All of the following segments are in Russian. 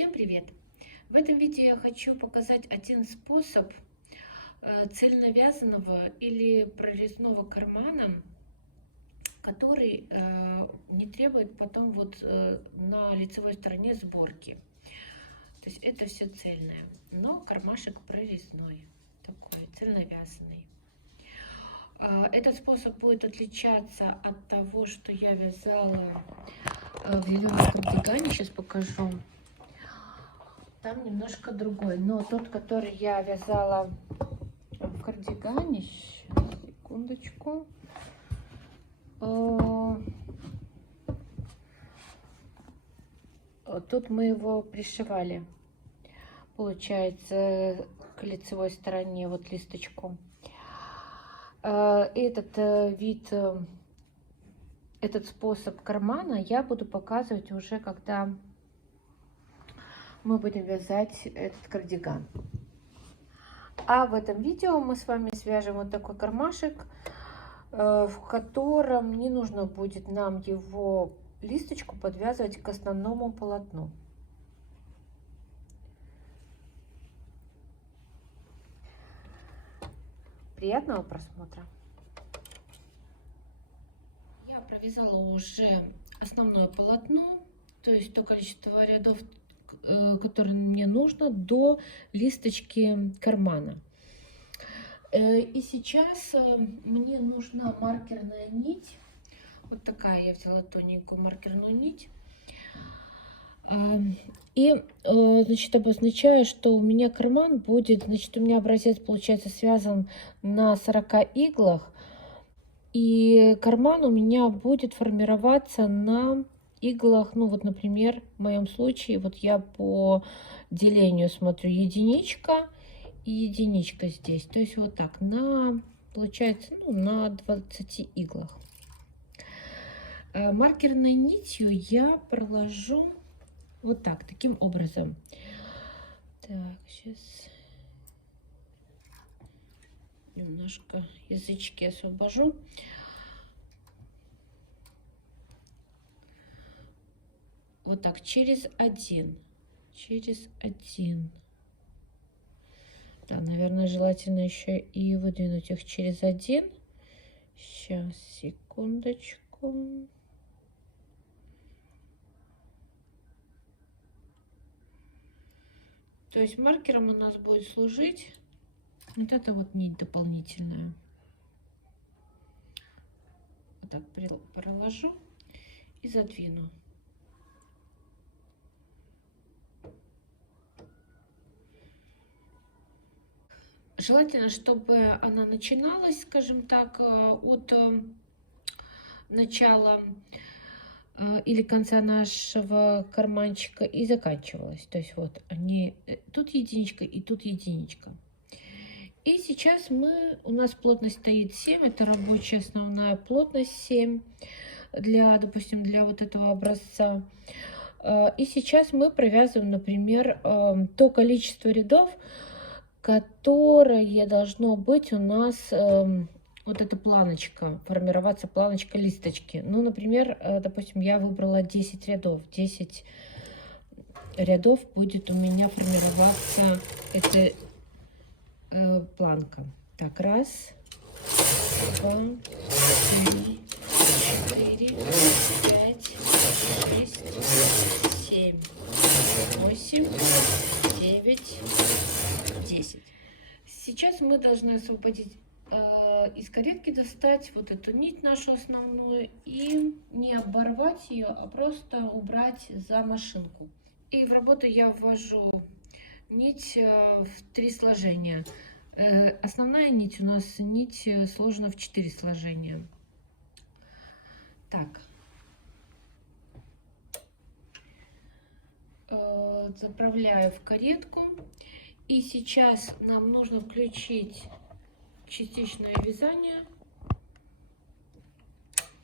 Всем привет! В этом видео я хочу показать один способ цельновязанного или прорезного кармана, который не требует потом на лицевой стороне сборки. То есть это все цельное, но кармашек прорезной, такой цельновязанный. Этот способ будет отличаться от того, что я вязала в зеленом кардигане. Сейчас покажу. Там немножко другой, но тот, который я вязала в кардигане, сейчас, секундочку, тут мы его пришивали, получается, к лицевой стороне, вот листочку. Этот этот способ кармана я буду показывать уже, когда мы будем вязать этот кардиган. А в этом видео мы с вами свяжем вот такой кармашек, в котором не нужно будет нам его листочку подвязывать к основному полотну. Приятного просмотра! Я провязала уже основное полотно, то есть то количество рядов, которое мне нужно, до листочки кармана. И сейчас мне нужна маркерная нить. Вот такая я взяла тоненькую маркерную нить. И, значит, обозначаю, что у меня карман будет, значит, у меня образец, получается, связан на 40 иглах. И карман у меня будет формироваться на иглах, ну вот, например, в моем случае, вот я по делению смотрю, единичка и единичка здесь. То есть вот так, получается, на 20 иглах. Маркерной нитью я проложу вот так, таким образом. Так, сейчас немножко язычки освобожу. Вот так, через один. Да, наверное, желательно еще и выдвинуть их через один. Сейчас, секундочку. То есть маркером у нас будет служить вот эта вот нить дополнительная. Вот так проложу и задвину. Желательно, чтобы она начиналась, скажем так, от начала или конца нашего карманчика и заканчивалась. То есть вот они, тут единичка и тут единичка. И сейчас у нас плотность стоит 7, это рабочая основная плотность 7 допустим, для вот этого образца. И сейчас мы провязываем, например, то количество рядов, которое должно быть у нас, вот эта планочка, формироваться планочка листочки. Ну, например, допустим, я выбрала 10 рядов. 10 рядов будет у меня формироваться эта планка. Так, раз, два, три, 4, 5, 6, 7, 8, 9, 10. Сейчас мы должны освободить, из каретки достать вот эту нить нашу основную и не оборвать ее, а просто убрать за машинку. И в работу я ввожу нить в 3 сложения. Основная нить у нас сложена в 4 сложения. Так. Заправляю в каретку. И сейчас нам нужно включить частичное вязание.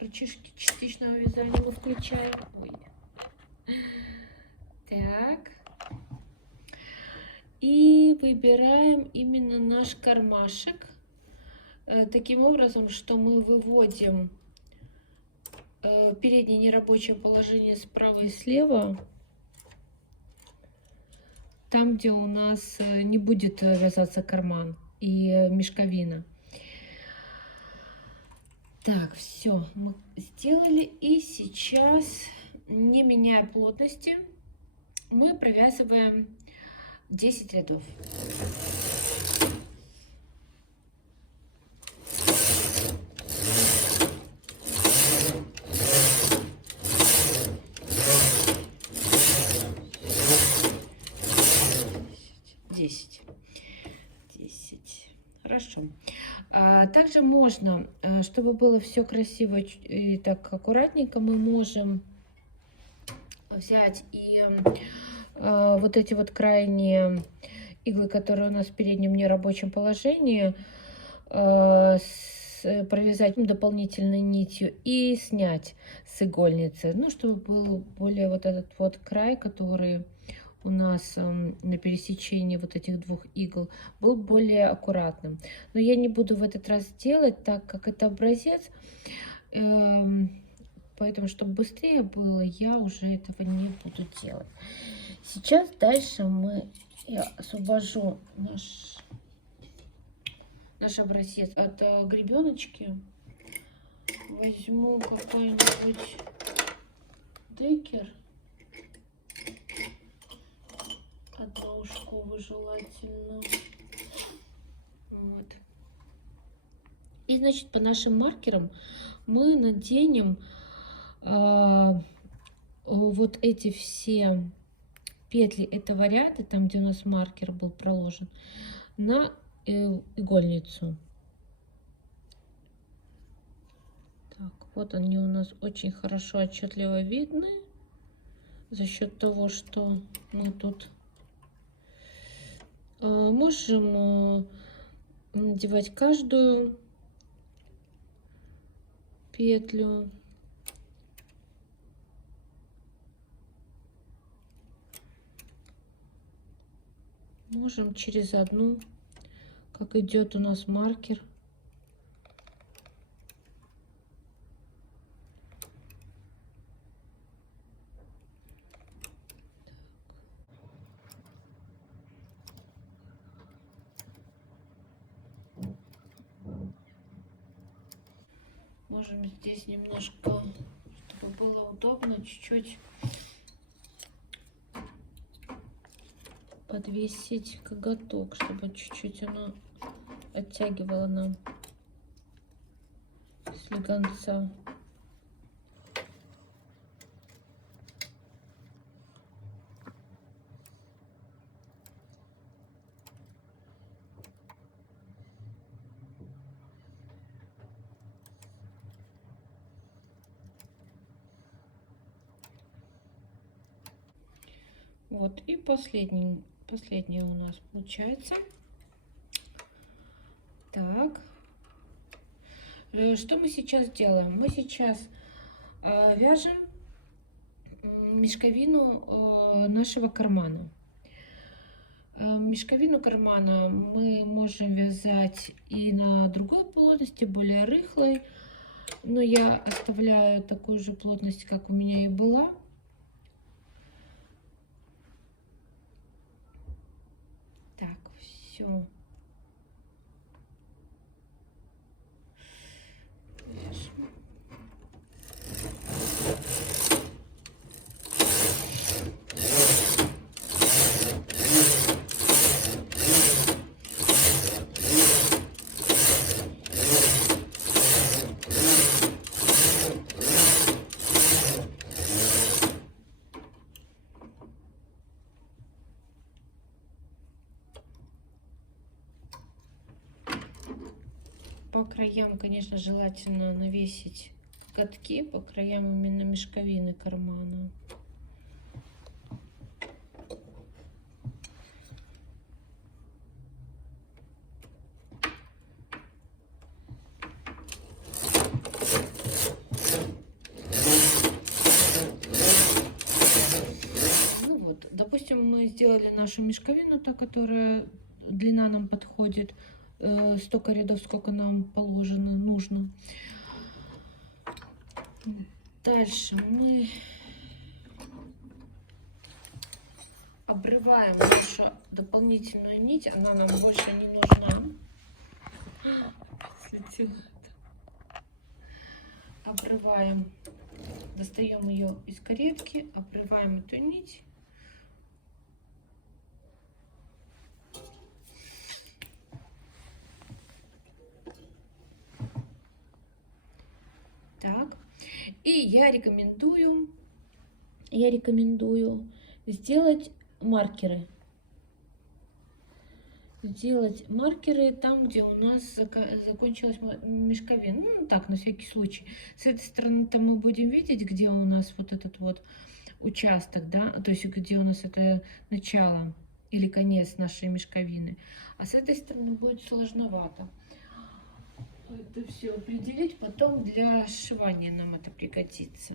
Рычажки частичного вязания мы включаем. Так. И выбираем именно наш кармашек. Таким образом, что мы выводим переднее нерабочее положение справа и слева. там, где у нас не будет вязаться карман и мешковина. Так, все, мы сделали. И сейчас, не меняя плотности, мы провязываем 10 рядов. Десять. Хорошо. Также можно, чтобы было все красиво и так аккуратненько, мы можем взять и вот эти вот крайние иглы, которые у нас в переднем нерабочем положении, провязать дополнительной нитью и снять с игольницы, ну, чтобы был более вот этот вот край, который у нас на пересечении вот этих двух игл, был более аккуратным. Но я не буду в этот раз делать, так как это образец, поэтому, чтобы быстрее было, я уже этого не буду делать. Сейчас дальше я освобожу наш образец от гребеночки. Возьму какой-нибудь декер. Одноушковый желательно. Вот. И, значит, по нашим маркерам мы наденем вот эти все петли этого ряда, там, где у нас маркер был проложен, на игольницу. Так, вот они у нас очень хорошо, отчетливо видны за счет того, что мы тут можем надевать каждую петлю. Можем через одну, как идет у нас маркер. Можем здесь немножко, чтобы было удобно, чуть-чуть подвесить коготок, чтобы чуть-чуть оно оттягивало нам слегонца. Вот, и последний у нас получается. Так, что мы сейчас делаем? Мы сейчас вяжем мешковину нашего кармана. Мешковину кармана мы можем вязать и на другой плотности, более рыхлой, но я оставляю такую же плотность, как у меня и была. Так, все. По краям, конечно, желательно навесить катки по краям именно мешковины кармана. Ну вот, допустим, мы сделали нашу мешковину, та, которая длина нам подходит. Столько рядов, сколько нам положено, нужно. Дальше мы обрываем нашу дополнительную нить, она нам больше не нужна. Обрываем, достаем ее из каретки, обрываем эту нить. Так, и я рекомендую сделать маркеры. Там, где у нас закончилась мешковина. Ну, так, на всякий случай. С этой стороны-то мы будем видеть, где у нас вот этот вот участок, да, то есть где у нас это начало или конец нашей мешковины. А с этой стороны будет сложновато это все определить. Потом для сшивания нам это пригодится.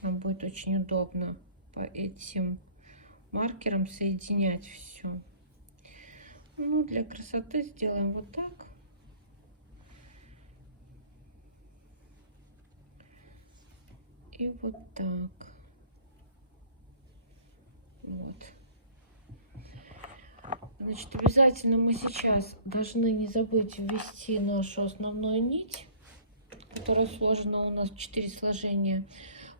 Нам будет очень удобно по этим маркерам соединять все. Ну, для красоты сделаем вот так. И вот так. Вот. Значит, обязательно мы сейчас должны не забыть ввести нашу основную нить, которая сложена у нас в 4 сложения.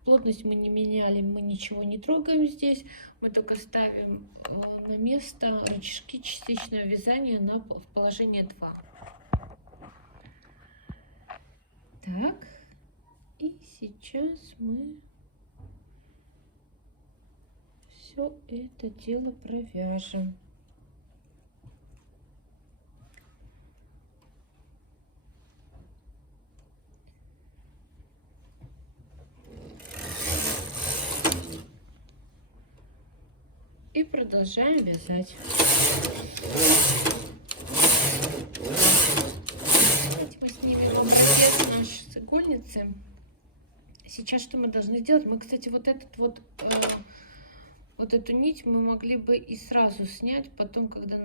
Плотность мы не меняли, мы ничего не трогаем здесь. Мы только ставим на место рычажки частичного вязания в положение 2. Так, и сейчас мы все это дело провяжем. И продолжаем вязать. Мы снимем образец нашей цигольницы. Сейчас что мы должны сделать? Мы, кстати, вот эту нить мы могли бы и сразу снять, потом, когда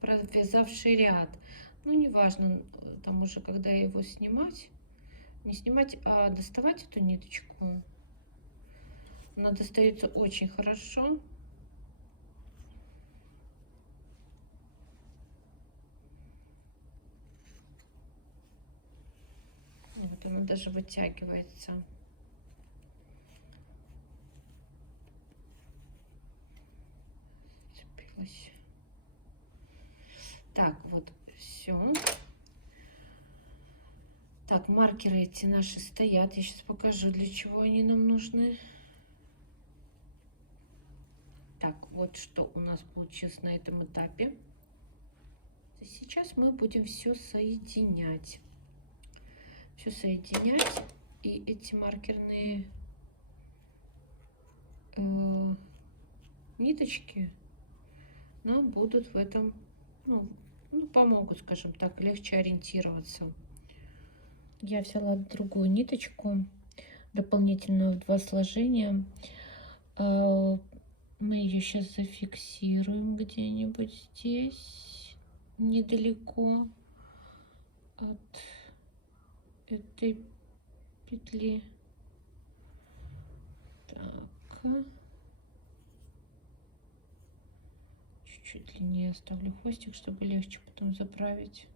провязавший ряд. Ну, неважно, там уже, когда его снимать, не снимать, а доставать эту ниточку. Она достается очень хорошо. Вот она даже вытягивается. Цепилась. Так, вот все. Так, маркеры эти наши стоят. Я сейчас покажу, для чего они нам нужны. Так, вот что у нас получилось на этом этапе. Сейчас мы будем все соединять. И эти маркерные ниточки нам будут в этом, ну, помогут, скажем так, легче ориентироваться. Я взяла другую ниточку, дополнительную в 2 сложения. Мы ее сейчас зафиксируем где-нибудь здесь, недалеко от этой петли. Так. Чуть длиннее оставлю хвостик, чтобы легче потом заправить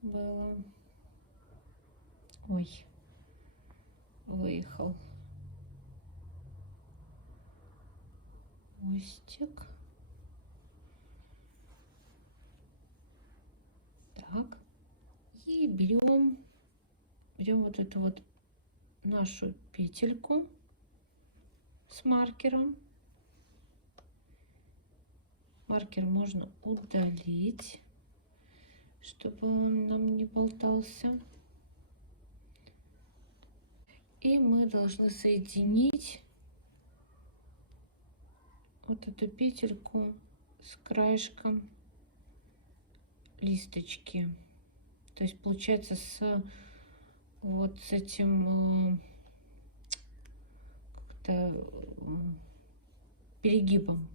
было. Ой, выехал хвостик. Так, и берем вот эту вот нашу петельку с маркером. Маркер можно удалить, чтобы он нам не болтался. И мы должны соединить вот эту петельку с краешком листочки. То есть получается вот с этим как-то перегибом.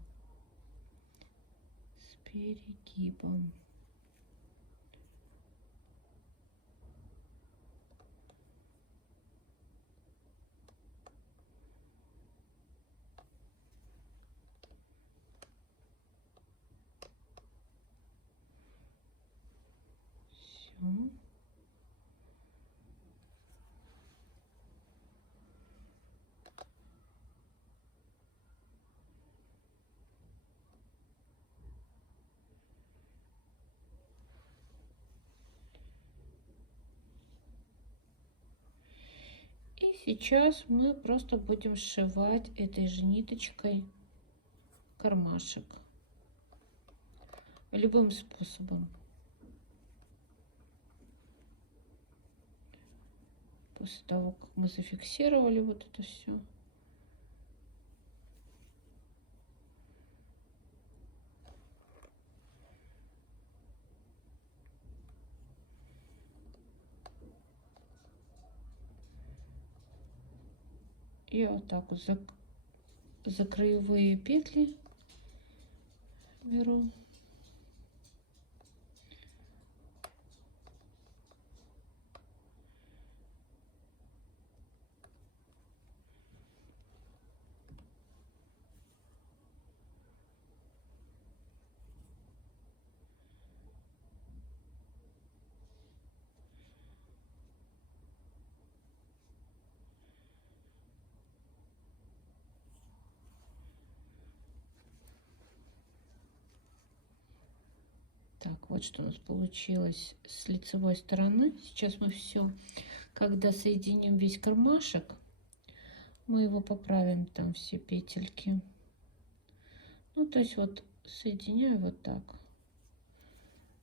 С перегибом. сейчас мы просто будем сшивать этой же ниточкой кармашек любым способом. После того, как мы зафиксировали вот это все. И вот так вот за краевые петли беру. Так, вот что у нас получилось с лицевой стороны. Сейчас мы все, когда соединим весь кармашек, мы его поправим, там все петельки. Ну, то есть вот соединяю вот так.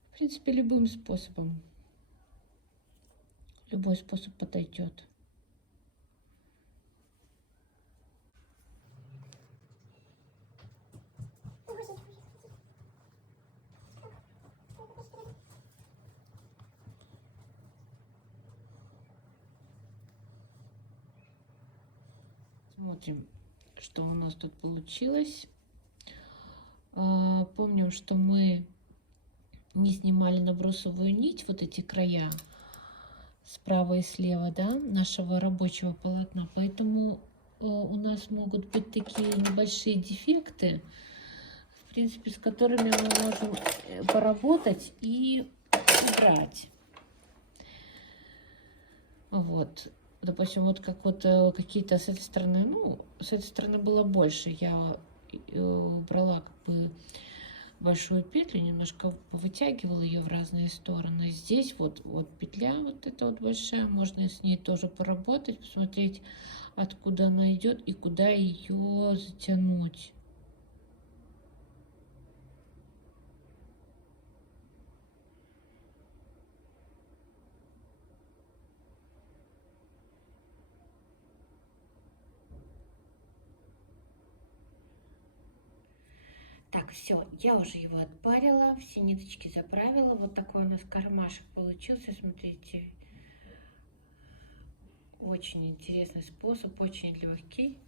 В принципе, любым способом. Любой способ подойдет. Смотрим, что у нас тут получилось. Помним, что мы не снимали набросовую нить, вот эти края справа и слева, да, нашего рабочего полотна. Поэтому у нас могут быть такие небольшие дефекты, в принципе, с которыми мы можем поработать и убрать. Вот. Допустим, вот как вот какие-то с этой стороны, ну, с этой стороны было больше. Я брала как бы большую петлю, немножко вытягивала ее в разные стороны. Здесь вот петля вот эта вот большая, можно с ней тоже поработать, посмотреть, откуда она идет и куда ее затянуть. Так, все, я уже его отпарила, все ниточки заправила. Вот такой у нас кармашек получился, смотрите. Очень интересный способ, очень легкий.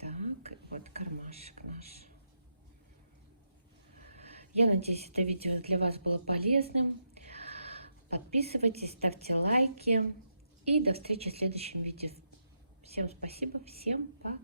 Так, вот кармашек наш. Я надеюсь, это видео для вас было полезным. Подписывайтесь, ставьте лайки. И до встречи в следующем видео. Всем спасибо, всем пока.